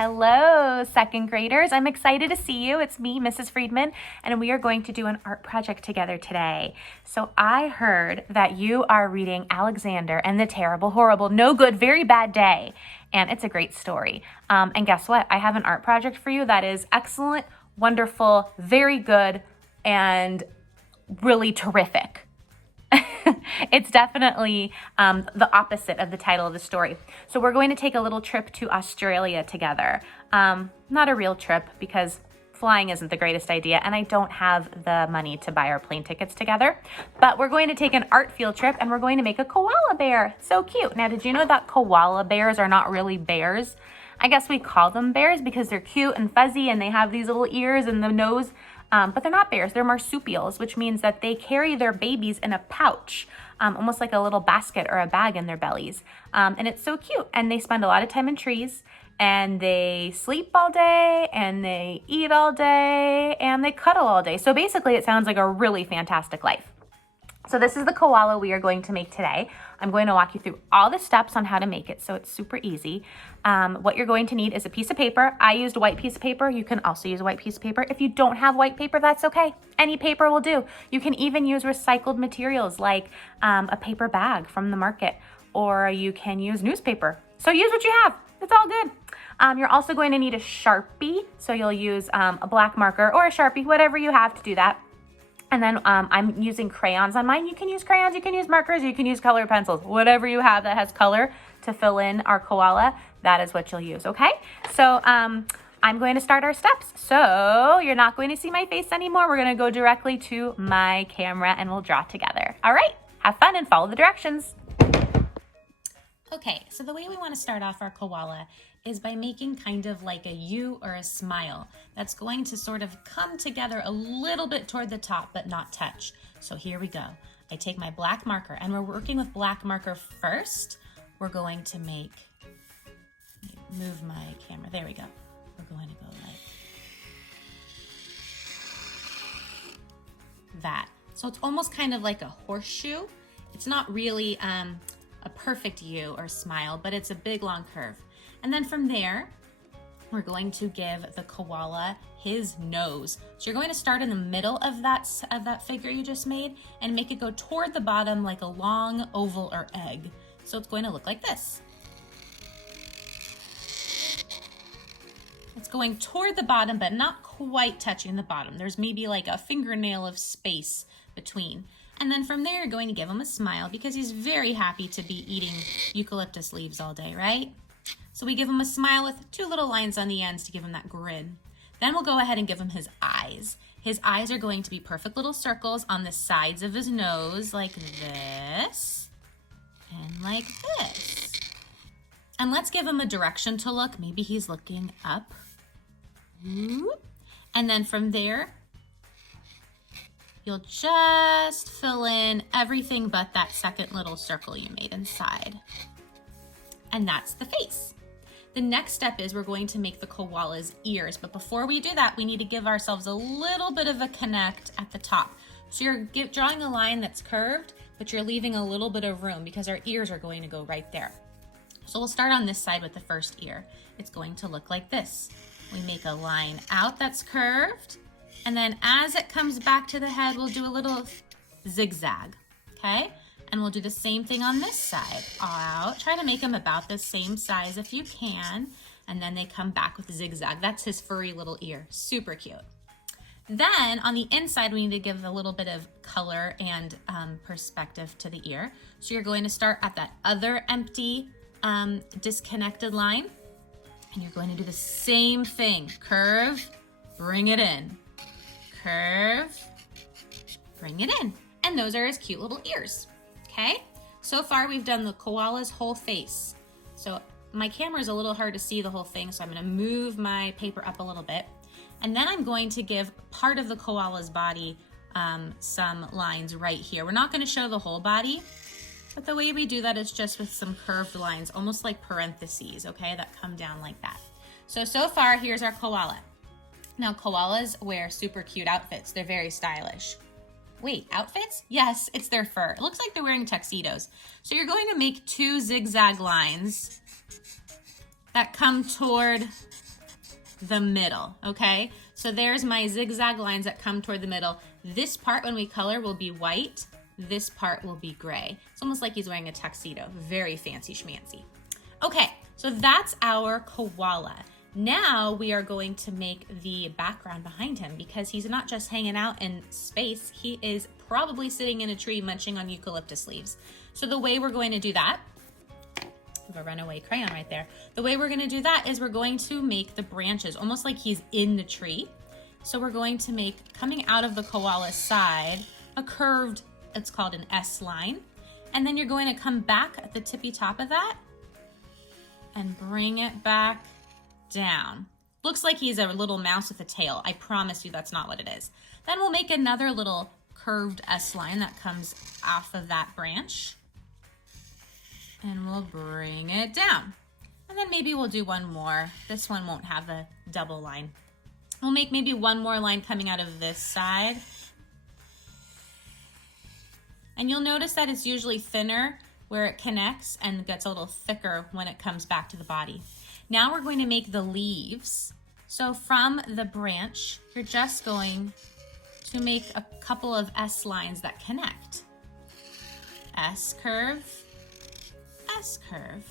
Hello, second graders. I'm excited to see you. It's me, Mrs. Friedman, and we are going to do an art project together today. So I heard that you are reading Alexander and the Terrible, Horrible, No Good, Very Bad Day, and it's a great story. And guess what? I have an art project for you that is excellent, wonderful, very good, and really terrific. It's definitely the opposite of the title of the story. So we're going to take a little trip to Australia together. Not a real trip because flying isn't the greatest idea and I don't have the money to buy our plane tickets together. But we're going to take an art field trip and we're going to make a koala bear. So cute. Now, did you know that koala bears are not really bears? I guess we call them bears because they're cute and fuzzy and they have these little ears and the nose. But they're not bears, they're marsupials, which means that they carry their babies in a pouch, almost like a little basket or a bag in their bellies. And it's so cute. And they spend a lot of time in trees and they sleep all day and they eat all day and they cuddle all day. So basically it sounds like a really fantastic life. So this is the koala we are going to make today. I'm going to walk you through all the steps on how to make it so it's super easy. What you're going to need is a piece of paper. I used white piece of paper. You can also use a white piece of paper. If you don't have white paper, that's okay. Any paper will do. You can even use recycled materials like a paper bag from the market, or you can use newspaper. So use what you have. It's all good. You're also going to need a Sharpie. So you'll use a black marker or a Sharpie, whatever you have to do that. And then I'm using crayons on mine. You can use crayons, you can use markers, you can use color pencils. Whatever you have that has color to fill in our koala, that is what you'll use, okay? So I'm going to start our steps. So you're not going to see my face anymore. We're going to go directly to my camera and we'll draw together. All right, have fun and follow the directions. Okay, so the way we want to start off our koala is by making kind of like a U or a smile that's going to sort of come together a little bit toward the top but not touch. So here we go. I take my black marker and we're working with black marker first. We're going to move my camera. There we go. We're going to go like that. So it's almost kind of like a horseshoe. It's not really a perfect U or smile, but it's a big long curve. And then from there, we're going to give the koala his nose. So you're going to start in the middle of that figure you just made and make it go toward the bottom like a long oval or egg. So it's going to look like this. It's going toward the bottom, but not quite touching the bottom. There's maybe like a fingernail of space between. And then from there, you're going to give him a smile because he's very happy to be eating eucalyptus leaves all day, right? So we give him a smile with two little lines on the ends to give him that grin. Then we'll go ahead and give him his eyes. His eyes are going to be perfect little circles on the sides of his nose like this and like this. And let's give him a direction to look. Maybe he's looking up. And then from there, you'll just fill in everything but that second little circle you made inside. And that's the face. The next step is we're going to make the koala's ears. But before we do that, we need to give ourselves a little bit of a connect at the top. So you're drawing a line that's curved, but you're leaving a little bit of room because our ears are going to go right there. So we'll start on this side with the first ear. It's going to look like this. We make a line out that's curved. And then as it comes back to the head, we'll do a little zigzag, okay? And we'll do the same thing on this side. Out, try to make them about the same size if you can. And then they come back with a zigzag. That's his furry little ear, super cute. Then on the inside, we need to give a little bit of color and perspective to the ear. So you're going to start at that other empty disconnected line. And you're going to do the same thing. Curve, bring it in. Curve, bring it in. And those are his cute little ears. Okay, so far we've done the koala's whole face. So my camera is a little hard to see the whole thing, so I'm gonna move my paper up a little bit. And then I'm going to give part of the koala's body some lines right here. We're not gonna show the whole body, but the way we do that is just with some curved lines, almost like parentheses, okay, that come down like that. So far, here's our koala. Now, koalas wear super cute outfits. They're very stylish. Wait, outfits? Yes, it's their fur. It looks like they're wearing tuxedos. So you're going to make two zigzag lines that come toward the middle, okay? So there's my zigzag lines that come toward the middle. This part, when we color, will be white. This part will be gray. It's almost like he's wearing a tuxedo. Very fancy schmancy. Okay, so that's our koala. Now we are going to make the background behind him because he's not just hanging out in space, he is probably sitting in a tree munching on eucalyptus leaves. So the way we're going to do that, I have a runaway crayon right there. The way we're gonna do that is we're going to make the branches almost like he's in the tree. So we're going to make, coming out of the koala's side, a curved, it's called an S line. And then you're going to come back at the tippy top of that and bring it back down. Looks like he's a little mouse with a tail. I promise you that's not what it is. Then we'll make another little curved S line that comes off of that branch. And we'll bring it down. And then maybe we'll do one more. This one won't have a double line. We'll make maybe one more line coming out of this side. And you'll notice that it's usually thinner where it connects and gets a little thicker when it comes back to the body. Now we're going to make the leaves. So from the branch, you're just going to make a couple of S lines that connect. S curve, S curve,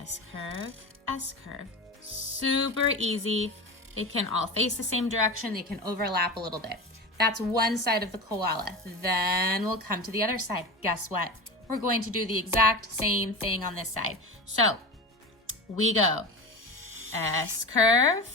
S curve, S curve. Super easy. They can all face the same direction. They can overlap a little bit. That's one side of the koala. Then we'll come to the other side. Guess what? We're going to do the exact same thing on this side. So we go S curve,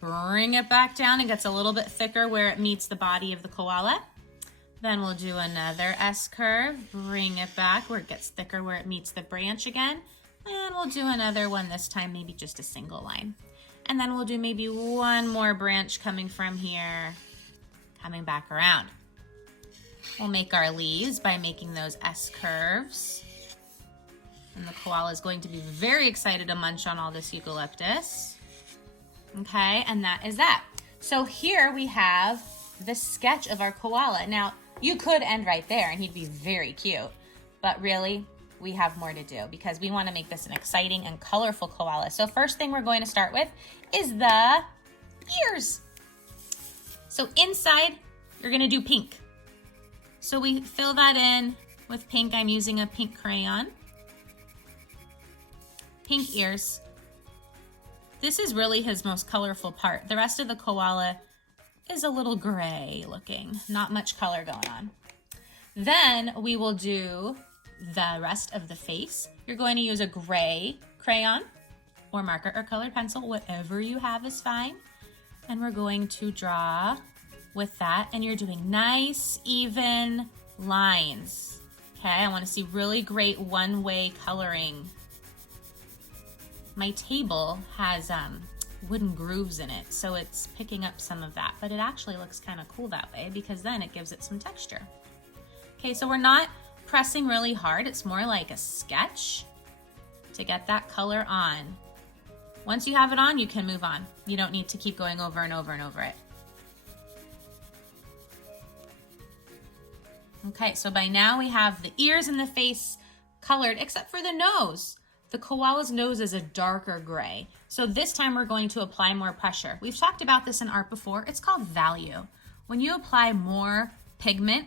bring it back down. It gets a little bit thicker where it meets the body of the koala. Then we'll do another S curve, bring it back where it gets thicker where it meets the branch again. And we'll do another one this time, maybe just a single line. And then we'll do maybe one more branch coming from here, coming back around. We'll make our leaves by making those S curves. And the koala is going to be very excited to munch on all this eucalyptus. Okay, and that is that. So here we have the sketch of our koala. Now, you could end right there and he'd be very cute, but really, we have more to do because we want to make this an exciting and colorful koala. So first thing we're going to start with is the ears. So inside, you're going to do pink. So we fill that in with pink. I'm using a pink crayon. Pink ears. This is really his most colorful part. The rest of the koala is a little gray looking, not much color going on. Then we will do the rest of the face. You're going to use a gray crayon or marker or colored pencil, whatever you have is fine. And we're going to draw with that, and you're doing nice, even lines. Okay, I want to see really great one-way coloring. My table has wooden grooves in it, so it's picking up some of that, but it actually looks kind of cool that way because then it gives it some texture. Okay, so we're not pressing really hard. It's more like a sketch to get that color on. Once you have it on, you can move on. You don't need to keep going over and over and over it. Okay, so by now we have the ears and the face colored, except for the nose. The koala's nose is a darker gray. So this time we're going to apply more pressure. We've talked about this in art before. It's called value. When you apply more pigment,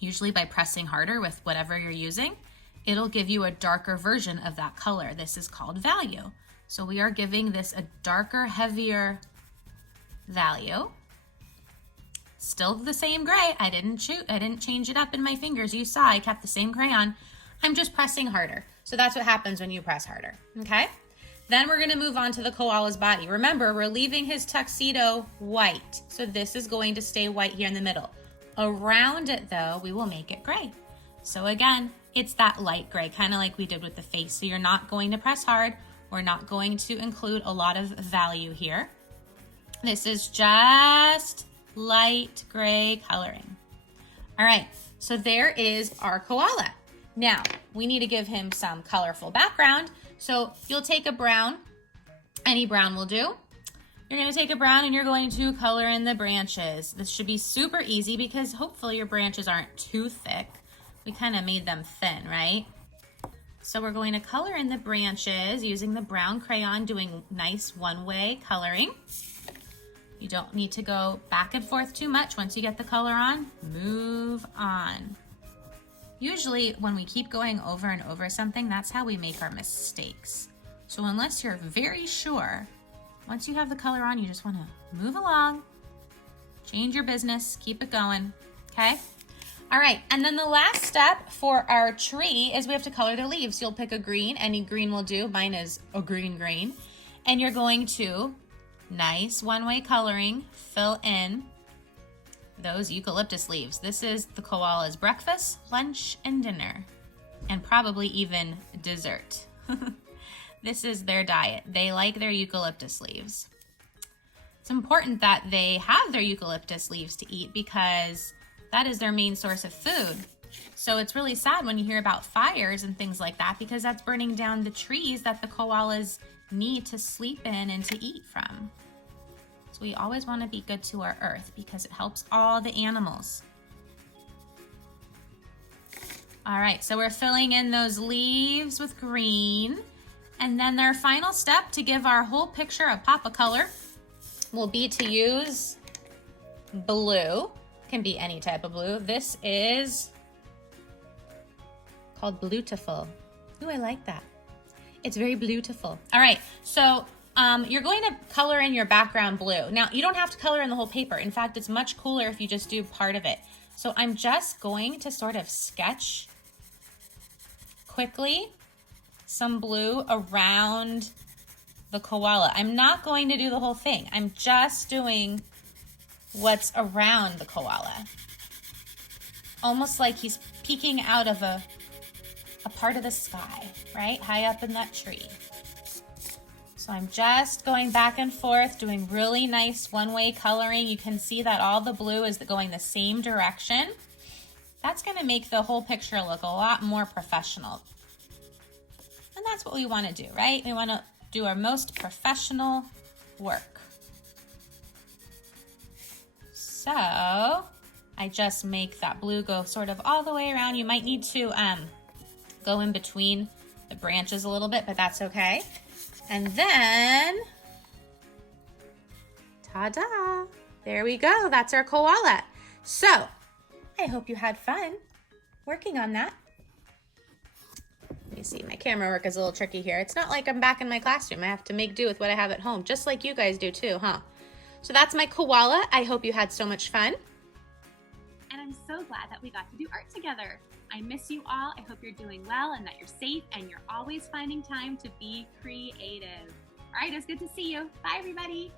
usually by pressing harder with whatever you're using, it'll give you a darker version of that color. This is called value. So we are giving this a darker, heavier value. Still the same gray. I didn't change it up in my fingers. You saw I kept the same crayon. I'm just pressing harder. So that's what happens when you press harder, okay? Then we're gonna move on to the koala's body. Remember, we're leaving his tuxedo white. So this is going to stay white here in the middle. Around it though, we will make it gray. So again, it's that light gray, kind of like we did with the face. So you're not going to press hard. We're not going to include a lot of value here. This is just light gray coloring. All right, so there is our koala. Now, we need to give him some colorful background. So you'll take a brown, any brown will do. You're gonna take a brown and you're going to color in the branches. This should be super easy because hopefully your branches aren't too thick. We kind of made them thin, right? So we're going to color in the branches using the brown crayon, doing nice one-way coloring. You don't need to go back and forth too much. Once you get the color on, move on. Usually when we keep going over and over something, that's how we make our mistakes. So unless you're very sure, once you have the color on, you just want to move along, change your business, keep it going, okay? All right, and then the last step for our tree is we have to color the leaves. You'll pick a green, any green will do. Mine is a green. And you're going to, nice one-way coloring, fill in those eucalyptus leaves. This is the koala's breakfast, lunch, and dinner, and probably even dessert. This is their diet. They like their eucalyptus leaves. It's important that they have their eucalyptus leaves to eat because that is their main source of food. So it's really sad when you hear about fires and things like that because that's burning down the trees that the koalas need to sleep in and to eat from. So we always want to be good to our earth because it helps all the animals. All right, so we're filling in those leaves with green. And then our final step to give our whole picture a pop of color will be to use blue. Can be any type of blue. This is called Bluetiful. Ooh, I like that. It's very beautiful. All right, so you're going to color in your background blue. Now, you don't have to color in the whole paper. In fact, it's much cooler if you just do part of it. So I'm just going to sort of sketch quickly some blue around the koala. I'm not going to do the whole thing. I'm just doing what's around the koala. Almost like he's peeking out of a part of the sky, right? High up in that tree. So I'm just going back and forth, doing really nice one-way coloring. You can see that all the blue is going the same direction. That's gonna make the whole picture look a lot more professional. And that's what we wanna do, right? We wanna do our most professional work. So I just make that blue go sort of all the way around. You might need to go in between the branches a little bit, but that's okay. And then, ta-da, there we go. That's our koala. So I hope you had fun working on that. Let me see, my camera work is a little tricky here. It's not like I'm back in my classroom. I have to make do with what I have at home, just like you guys do too, huh? So that's my koala. I hope you had so much fun. And I'm so glad that we got to do art together. I miss you all. I hope you're doing well and that you're safe and you're always finding time to be creative. All right, it was good to see you. Bye, everybody.